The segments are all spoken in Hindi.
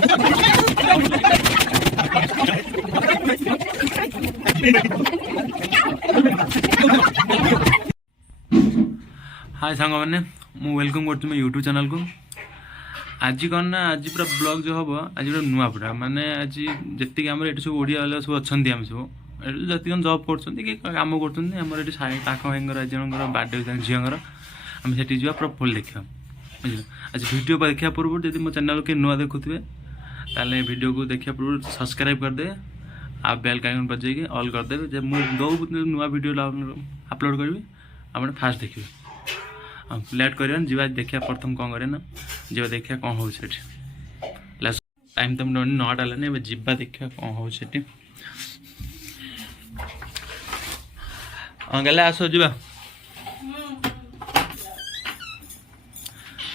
हाय सांग मैंने मु वेलकम कर यूट्यूब चैनल को। आज कौन ना आज पूरा ब्लॉग जो हम आज पूरा नुआ पूरा माने आज जी आम ये सब ओडिया वाले सब अच्छा आम सब जी जॉब कर कम कर पाख भाई आज जनकर बार्थडे झीर आम से पूरा फुल देखा बुझे। आज वीडियो देखा पूर्व जब मो चैनल के नुआ देखुए ताले वीडियो को देखा पूर्व सब्सक्राइब करदे आ बेल आइकन बजे ऑल करदे जब मुझे दो नुआ वीडियो अपलोड करी आप फास्ट देखिए। लेट कर जी देखिए प्रथम कौन करे ना जी देखिए कौन हो टाइम तो मुझे 9टा है जीवा देखिए कौन हो गले आस जा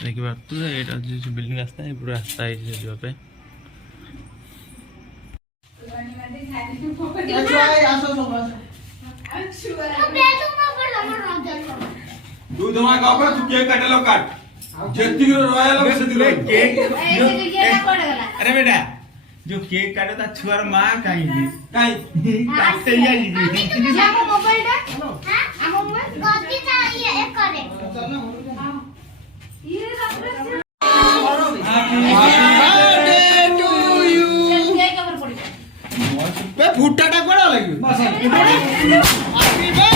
देखिए तो ये बिल्डिंग रास्ता है पूरा रास्ता है जावाई तू जमा का पर तू केक काटे लो काट जत्ती रो रॉयल में से दिले केक अरे बेटा जो केक काटे ता छुआर मां काई काटे जाई जामो मोबाइल दा हां हमो मोबाइल गति ता ये एक करे ये रखरे birthday to you cake cover पड़ी बे फुटाटा कोडा लागियो हैप्पी बर्थडे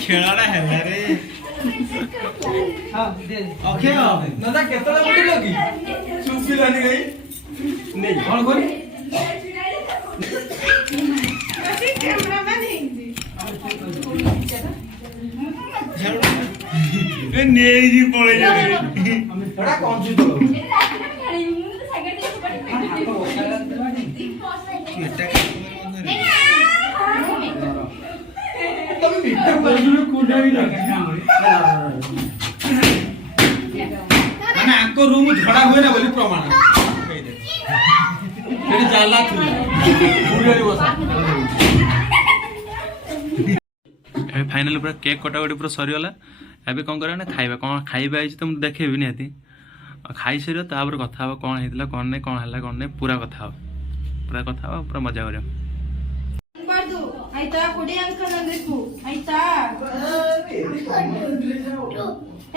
खेळाडा है रे हां दे ओके नदा केतला मोठी लगी चुपी लानी गई नहीं कौन कोन कैमरामैन हिंदी ए नहीं जी पड़े जा बड़ा कौन सी तो माने आको रूम झड़ा हुए ना बोली प्रमाण एडी जाला थु बुढ़ी बसा ए फाइनली पूरा केक कटाकटी पूरा सरी गला। एबे कौन करा ना खाइबा कौन खाइबा आई तो मुझे देखेबी निहाती खाई सर तापर कथा हवा कौन हेतला कौन नहीं कौन हला कौन नहीं पूरा कथा हवा पूरा मजा करिया ಬರ್ದು ಆಯ್ತಾ ಕೊಡಿ ಅಂಕಲ್ ಅಂದ್ರಿಕು ಆಯ್ತಾ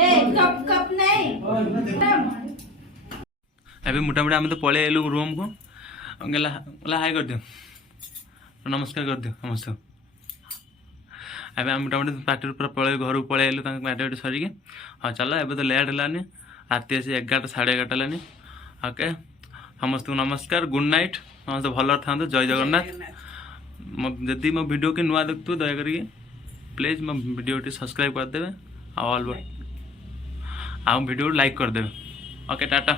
ए कप कप नहीं अबे मोटा मोटा आम तो पलि आलु रूम को गला हाई कर दियो नमस्कार कर दियो समस्त। एबे मोटा मोटी पार्टी पूरा पलि घर को पलि आलु पार्टी सरिक हाँ चल एबे तो लेट है राति आसी 11 साढ़े 11 है ओके समस्त को नमस्कार गुड नाइट समस्त भल था जय जगन्नाथ। जदि मो वीडियो के नुआ देखु दयाकर प्लीज मो वीडियो सब्सक्राइब करदे आ वीडियो लाइक करदे ओके टाटा।